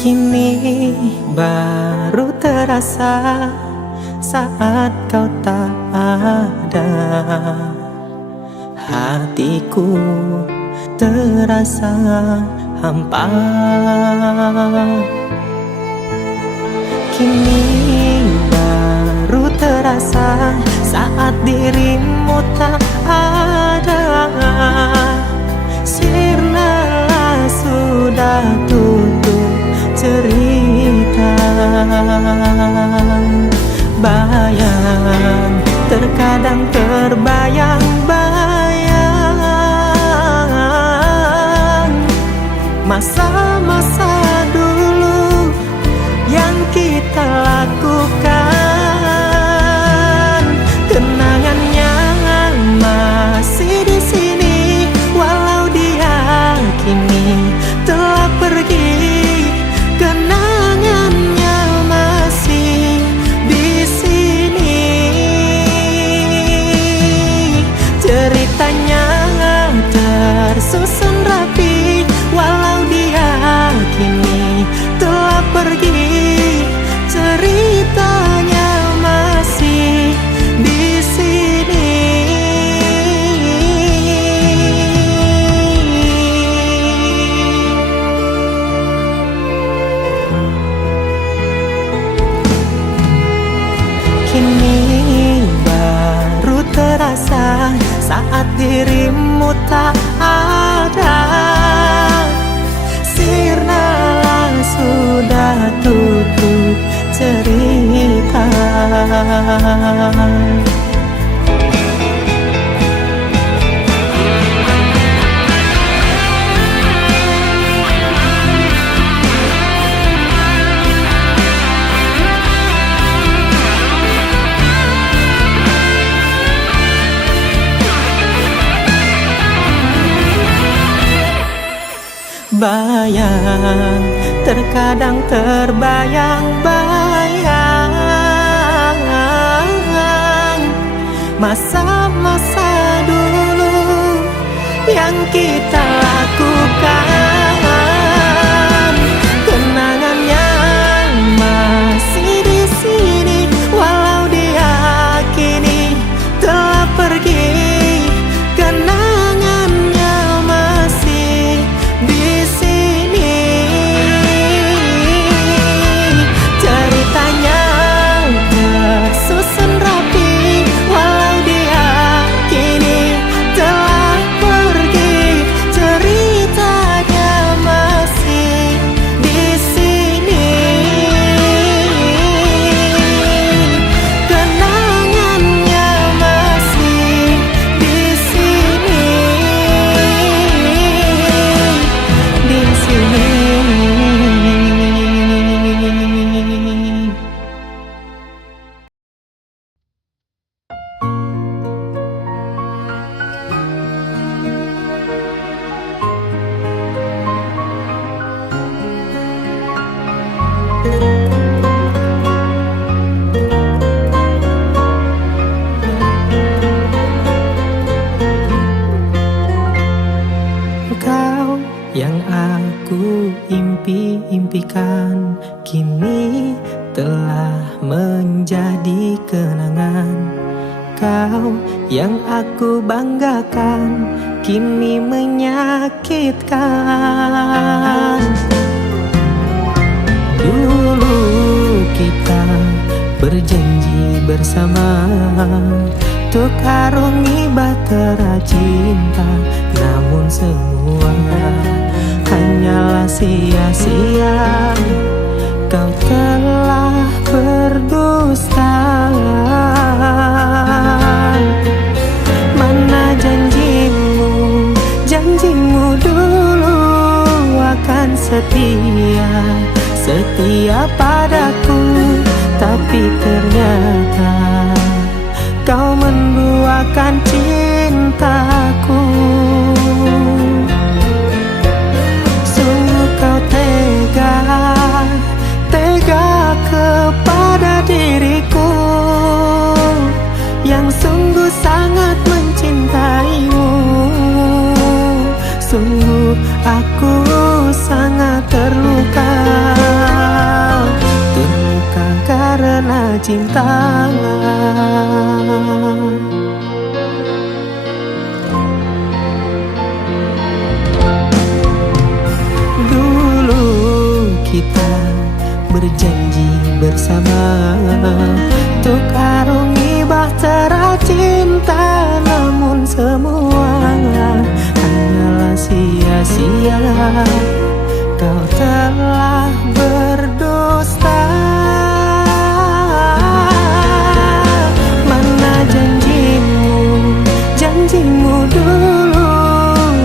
Kini baru terasa saat kau tak ada. Hatiku terasa hampa. Kini baru terasa saat dirimu tak ada. Sirna sudah tutup cerita. Bayang, terkadang terbayang-bayang masa-masa dulu yang kita lakukan. Kenangannya masih di sini, walau dia kini telah pergi. Kenangannya masih di sini, ceritanya tersusun rapi, walau dia kini telah pergi. Ceritanya masih di sini. Kini baru terasa saat dirimu tak ada. Sirna sudah tutup cerita. Bayang, terkadang terbayang-bayang masa-masa dulu yang kita lakukan. Kenangannya masih di sini, walau dia kini telah pergi. Kenangannya masih di sini, ceritanya tersusun rapi, walau dia kini telah pergi. Ceritanya masih di sini, kenangannya masih di sini, di sini. Kau yang aku impi-impikan kini telah menjadi kenangan. Kau yang aku banggakan kini menyakitkan. Dulu kita berjanji bersama untuk arungi bahtera cinta, namun semua hanyalah sia-sia. Kau telah berdusta. Mana janjimu, janjimu dulu akan setia, setia padaku. Tapi ternyata kau menduakan cintaku. Sungguh kau tega, tega kepada diriku yang sungguh sangat mencintaimu. Sungguh aku sangat terluka. cinta. Dulu kita berjanji bersama untuk arungi bahtera cinta, namun semua hanyalah sia-sia. Kau telah berdusta. Mana janjimu, janjimu dulu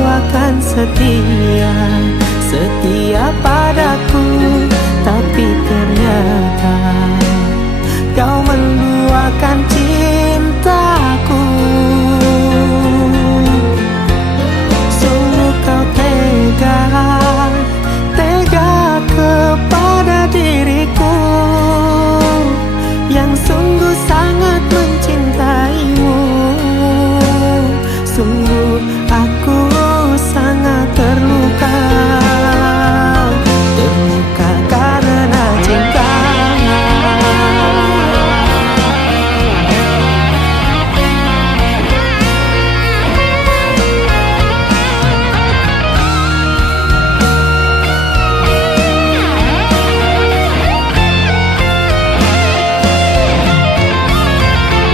akan setia, setia padaku. Tapi ternyata kau menduakan cintaku. Sungguh kau tega, tega kepada diriku yang sungguh sangat mencintaimu. Sungguh aku sangat terluka, terluka karena cinta.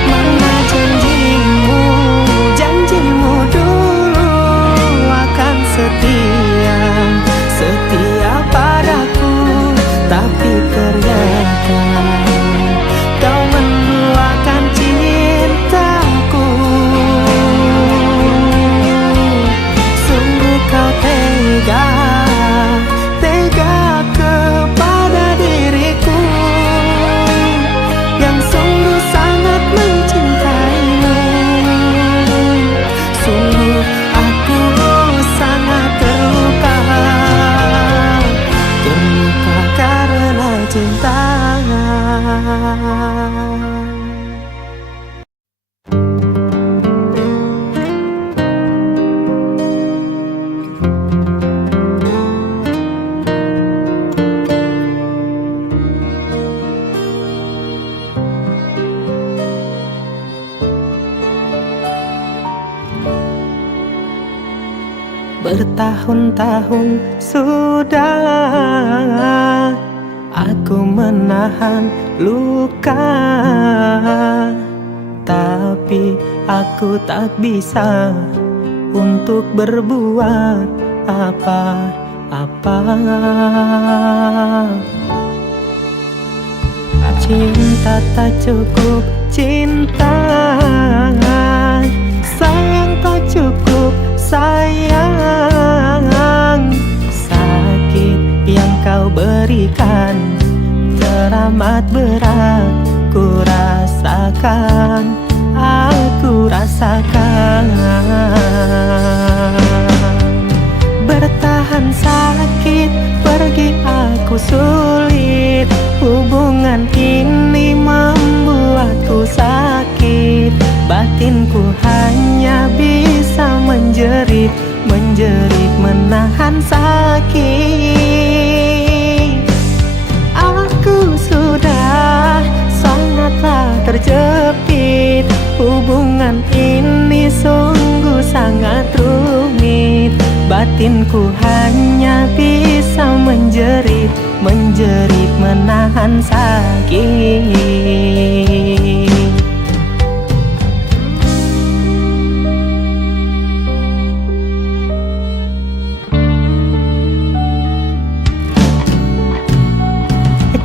Mana janjimu, janjimu dulu akan setia, setia padaku. Tapi ternyata kau menduakan cintaku. Sungguh kau tega, tega kepada diriku yang sungguh sangat mencintaimu. Sungguh aku sangat terluka, terluka karena cinta. Bertahun-tahun sudah aku menahan luka, tapi aku tak bisa untuk berbuat apa-apa. Cinta tak cukup, cinta sayang tak cukup, sayang. Sakit yang kau berikan teramat berat, ku rasakan, aku rasakan. Bertahan sakit, pergi aku sulit. Hubungan ini membuatku sakit, batinku hanya bisa menjerit, menjerit menahan sakit. Aku sudah sangatlah terjepit, hubungan ini sungguh sangat rumit. Batinku hanya bisa menjerit, menjerit menahan sakit.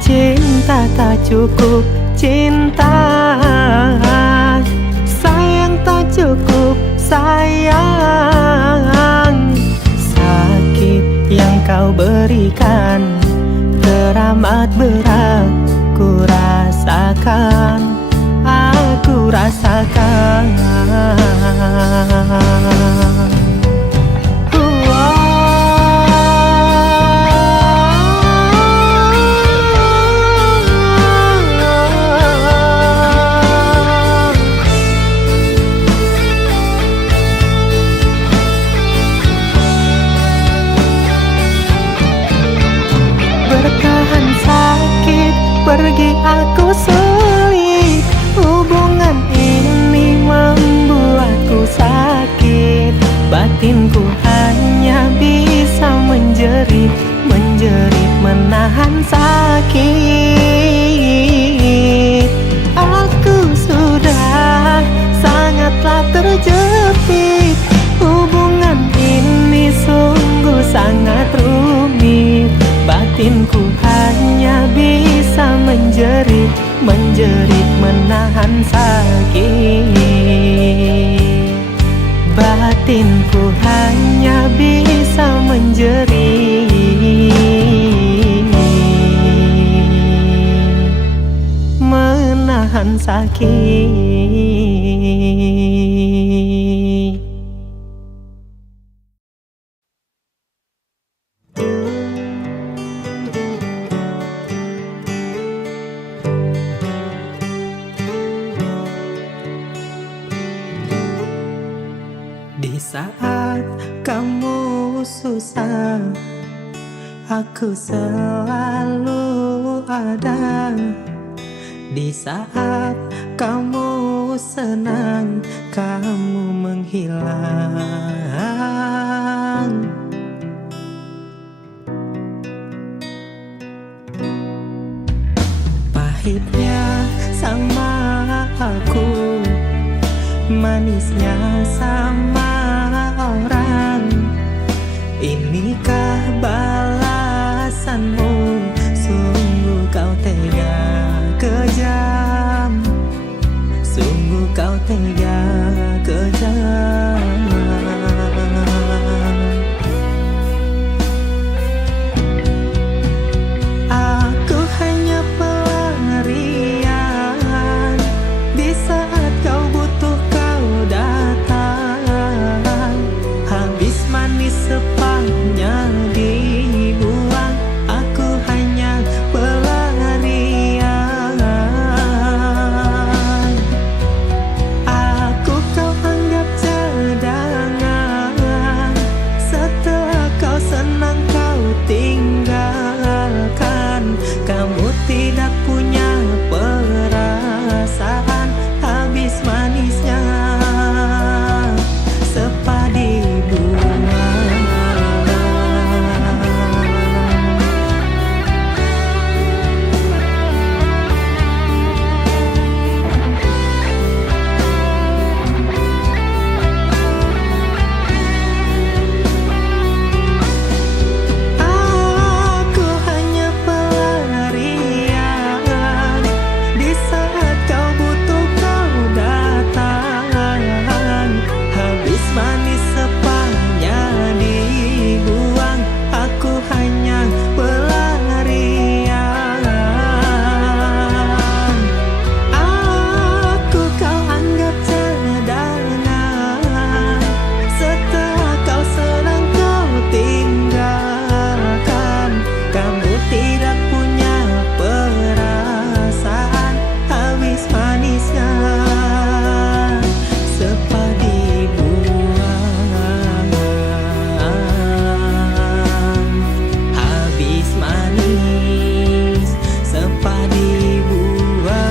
Cinta tak cukup, cinta sayang tak cukup, sayang. Sakit yang kau berikan teramat berat, ku rasakan, aku rasakan. Bertahan sakit, pergi aku sulit. menahan sakit. Batinku hanya bisa menjerit, menahan sakit. Di saat kamu susah, aku selalu ada. Di saat kamu senang, kamu menghilang. Pahitnya sama aku, manisnya sama orang. Inikah balasanmu? Sungguh kau tega, kejam. Sungguh kau tega, kejam. Aku hanya pelarian. Di saat kau butuh, kau datang. Habis manis sepahnya dibuang. Aku hanya pelarian. Aku kau anggap cadangan. Setelah kau senang, kau tinggalkan. Kamu tidak punya perasaan. Habis manisnya sepadi buang. Aku hanya pelarian. Di saat kau butuh, kau datang. Habis manis sepahnya dibuang. Aku hanya pelarian. Aku kau anggap cadangan. Setelah kau senang, kau tinggalkan. Kamu tidak punya perasaan. Habis manisnya sepadi buang. Habis manis sepadi buang.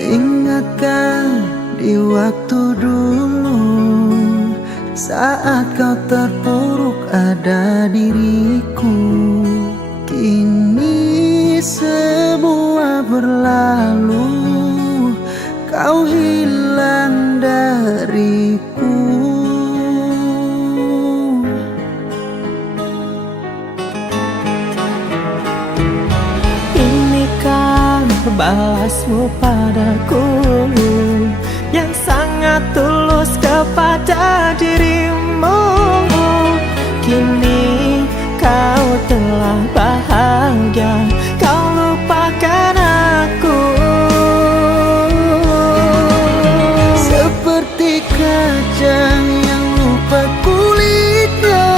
Ingatkan di waktu dulu, saat kau terpuruk ada diriku. Kini semua berlalu, kau hilang dariku. Inikah balasmu padaku yang sangat tulus kepada dirimu. Kini kau telah bahagia, kau lupakan aku. Seperti kacang yang lupa kulitnya,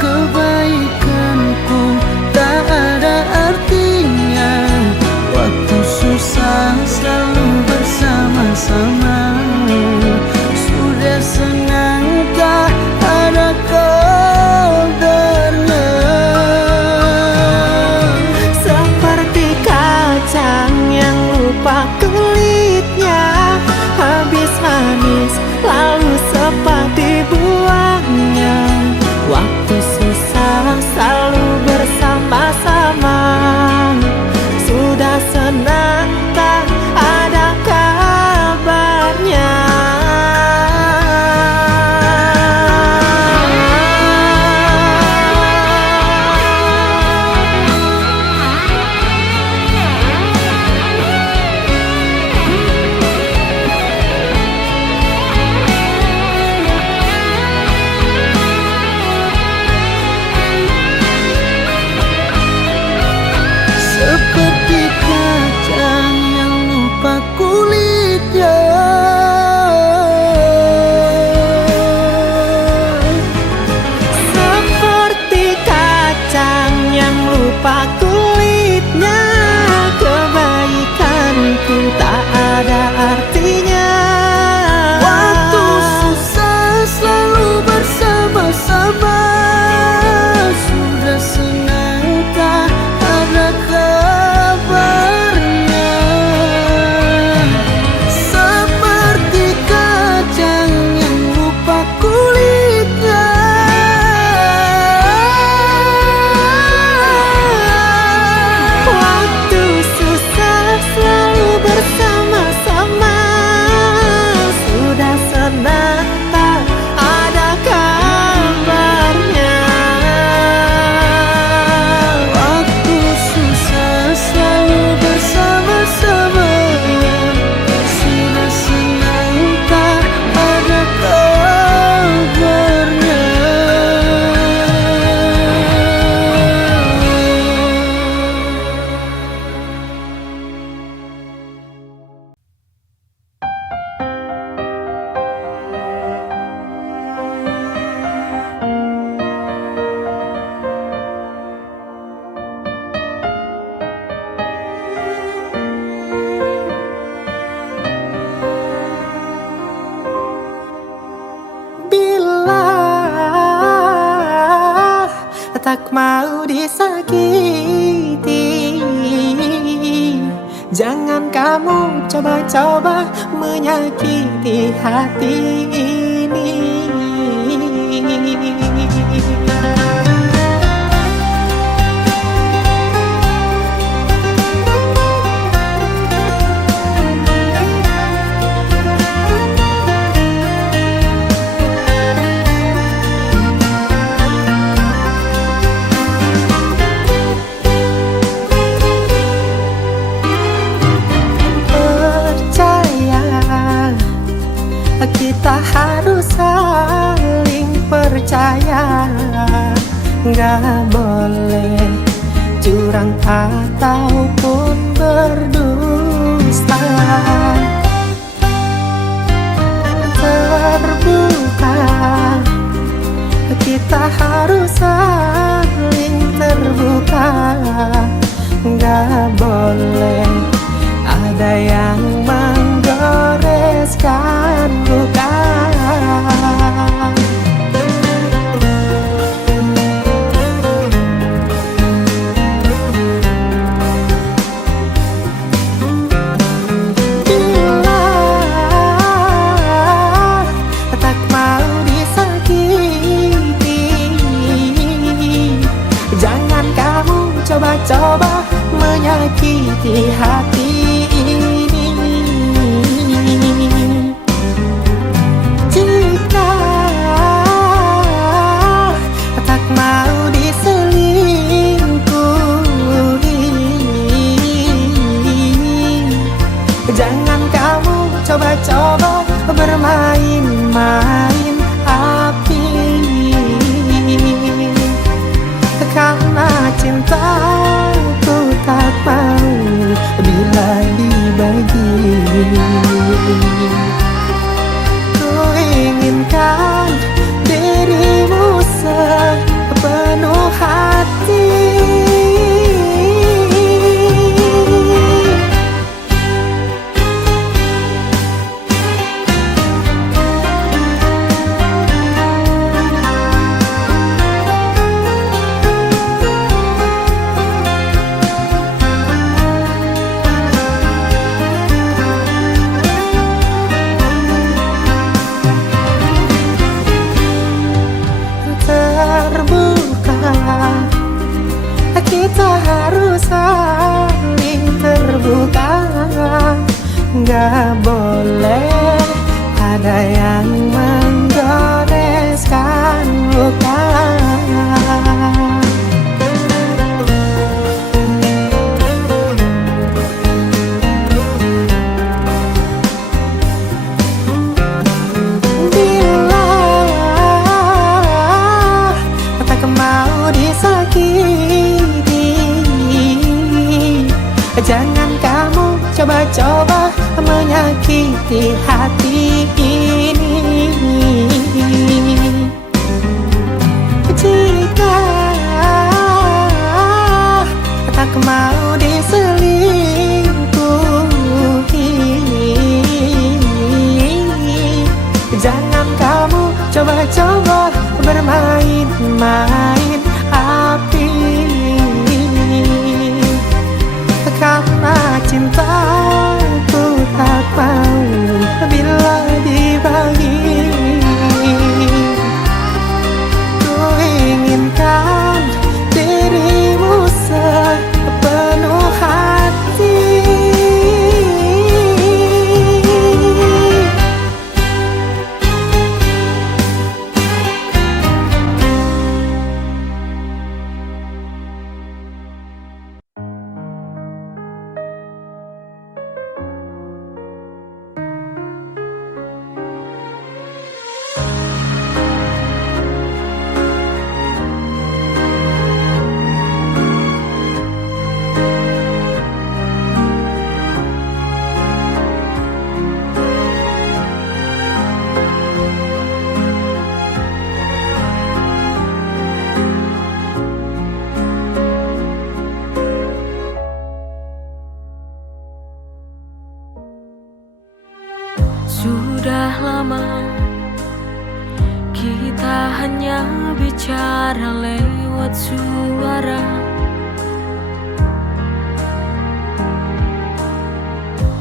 kebaikanku tak ada artinya. Waktu susah selalu bersama tak mau disakiti. Jangan kamu coba-coba menyakiti hati ini. Kita harus saling percaya, gak boleh curang ataupun berdusta. Terbuka, kita harus saling terbuka, gak boleh ada yang menggoreskan luka. Bila tak mau disakiti, jangan kamu coba-coba menyakiti hati ini. Jika tak mau diselingkuhi, jangan kamu coba-coba bermain-main api. Karena cintaku tak mau bila dibagi. Ku inginkan dirimu sepenuh hati. Kita harus saling terbuka, gak boleh ada yang menggoreskan luka. Bila tak mau disakiti, jangan kamu coba-coba menyakiti hati ini. Jika tak mau diselingkuhi, jangan kamu coba-coba bermain-main api. Karena cintaku tak mau bila dibagi. Ku inginkan dirimu sepenuh hati. Kita hanya bicara lewat suara,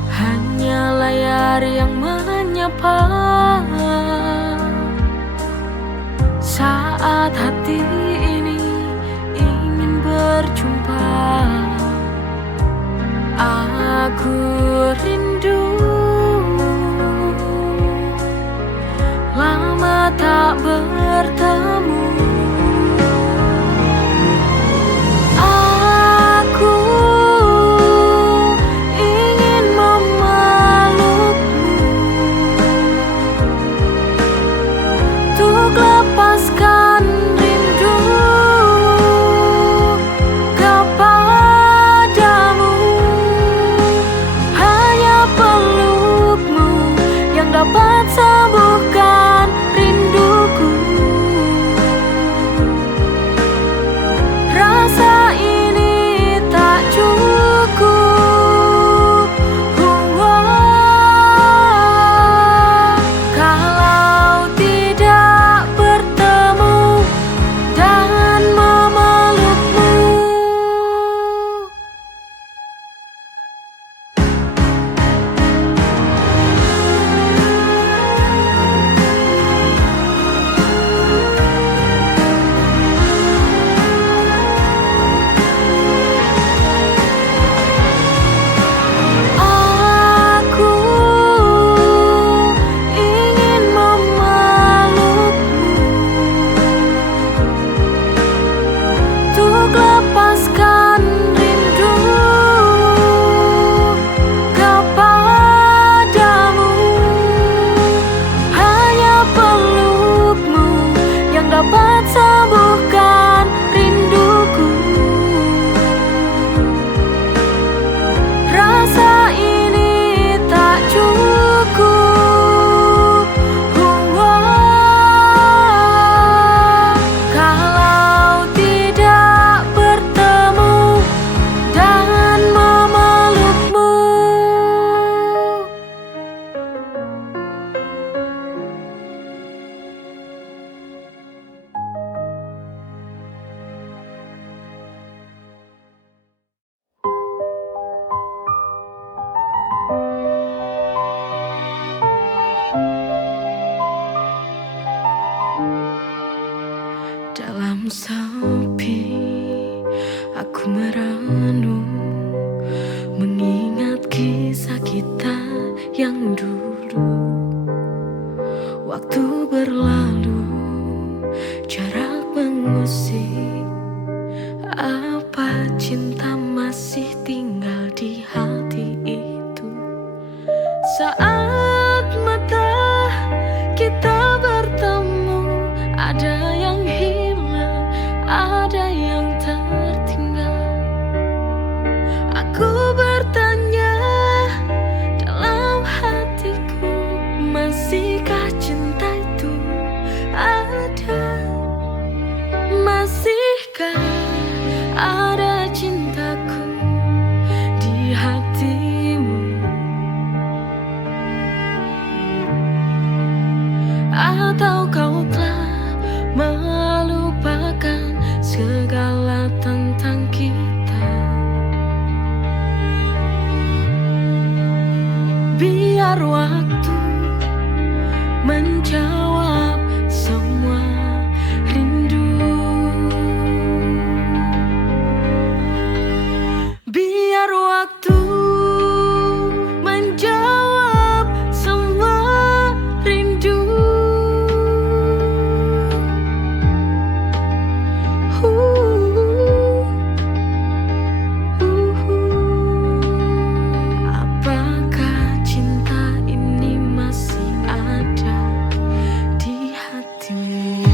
hanya layar yang menyapa. Saat hati ini ingin berjumpa, aku rindu. Lama tak bertemu, aku ingin memelukmu untuk lepaskan rindu kepadamu. Hanya pelukmu yang dapat sembuhkan rinduku. Rasa ini tak cukup. Kalau tidak bertemu dan memelukmu. Aku ingin memelukmu untuk lepaskan rindu kepadamu. Hanya pelukmu yang dapat sembuhkan rinduku. Rasa ini tak cukup. Kalau tidak bertemu dan memelukmu. Dalam sepi, aku merenung, mengingat kisah kita yang dulu. Waktu berlalu, jarak mengusik. Apa cinta masih tinggal di hati itu? Saat mata kita bertemu, ada yang hilang, ada yang tertinggal. Aku bertanya dalam hatiku, masihkah cinta itu ada? Masihkah ada cintaku di hatimu? Atau kau telah melupakan segala tentang kita? Biar waktu menjawab semua rindu. Biar waktu menjawab semua rindu. Apakah cinta ini masih ada di hatimu?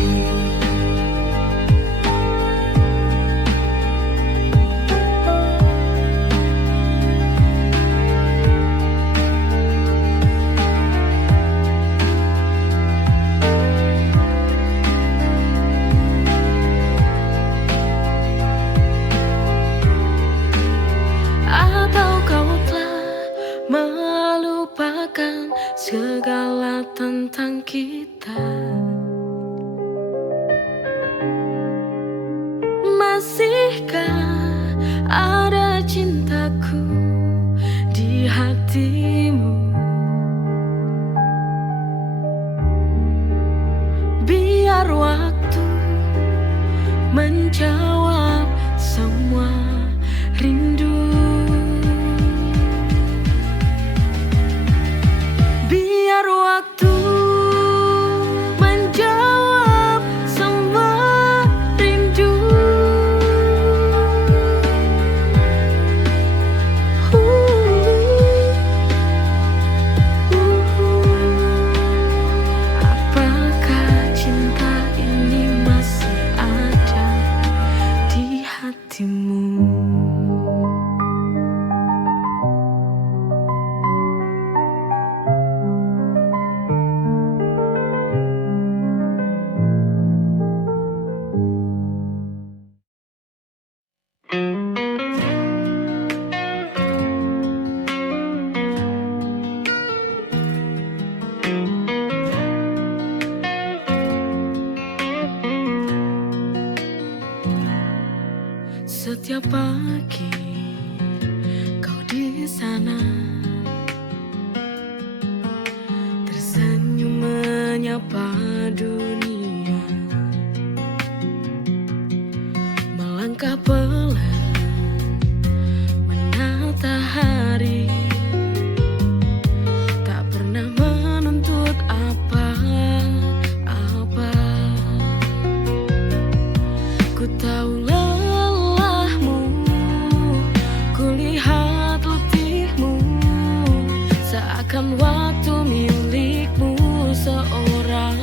Atau kau telah melupakan segala tentang kita? Masihkah ada cintaku di hatimu? Biar waktu menjawab semua rindu. Biar waktu menjawab semua rindu. Apakah cinta ini masih ada di hatimu? Setiap pagi kau di sana tersenyum menyapa dunia, melangkah pelan menata hari, tak pernah menuntut apa-apa. Ku tahu seakan waktu milikmu seorang.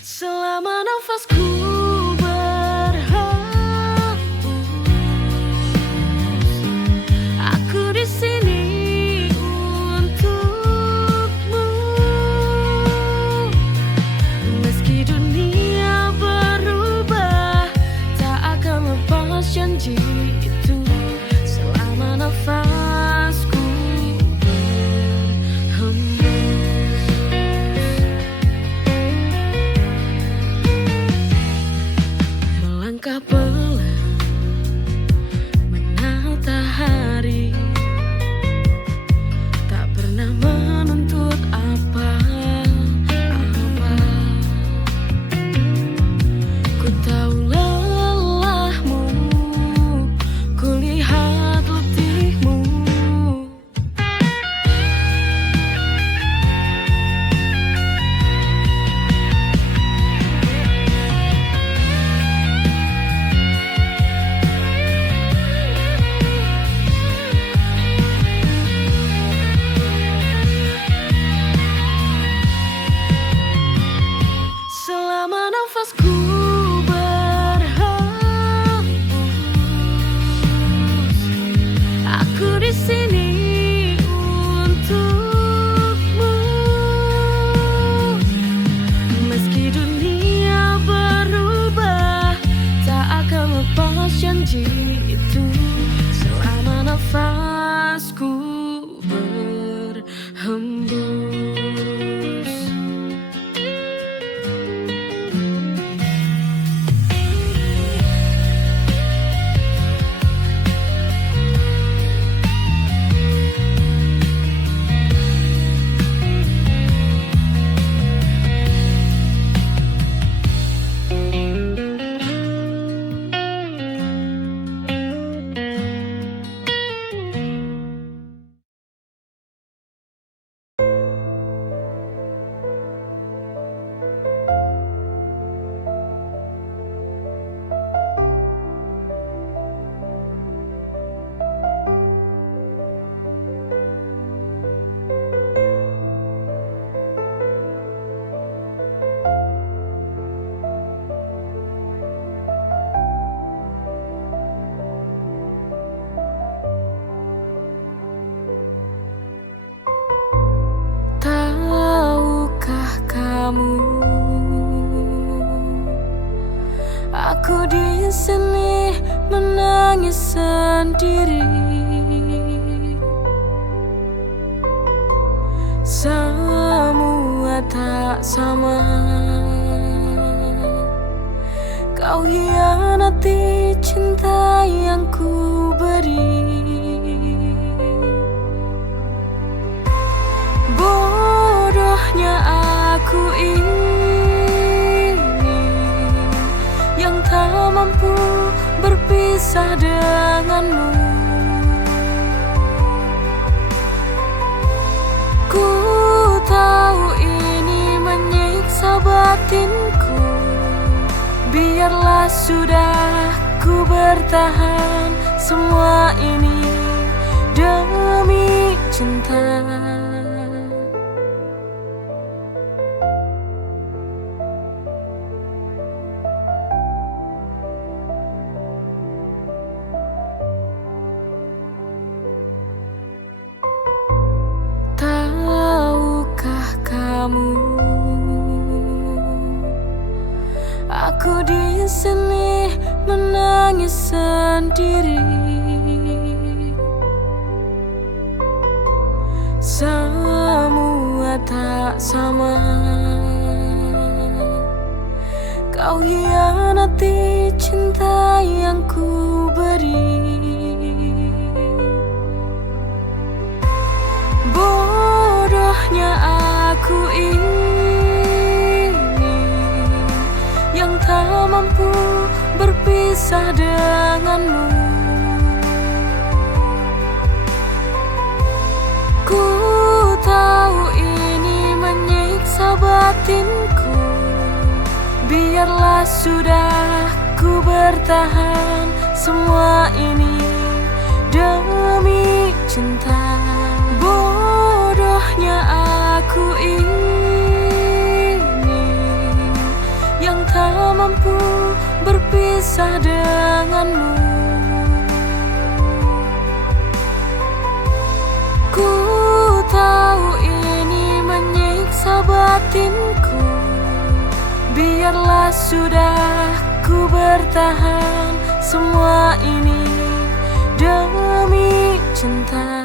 Selama nafasku berhembus, aku di sini untukmu. Meski dunia berubah, tak akan lepas janji itu. Selama nafasku melangkah pelan menata hari, tak pernah menuntut apa-apa. Ku tahu lelahmu, ku lihat letihmu. Selama nafasku berhembus, aku di sini untukmu. Meski dunia berubah, tak akan lepas janji itu. Selama nafasku berhembus. Aku di sini menangis sendiri. Semua tak sama. Kau hianati cinta yang ku beri. Bodohnya aku ini yang tak mampu berpisah denganmu. Ku tahu ini menyiksa batinku. Biarlah sudah ku bertahan semua ini demi cinta. Tahukah kamu, aku di sini menangis sendiri. Semua tak sama. Kau hianati cinta yang ku beri. Bodohnya aku ini yang tak mampu berpisah denganmu. Ku tahu ini menyiksa batinku. Biarlah sudah ku bertahan semua ini demi cinta. Bodohnya aku ini yang tak mampu berpisah denganmu. Ku tahu ini menyiksa batinku. Biarlah sudah ku bertahan semua ini demi cinta.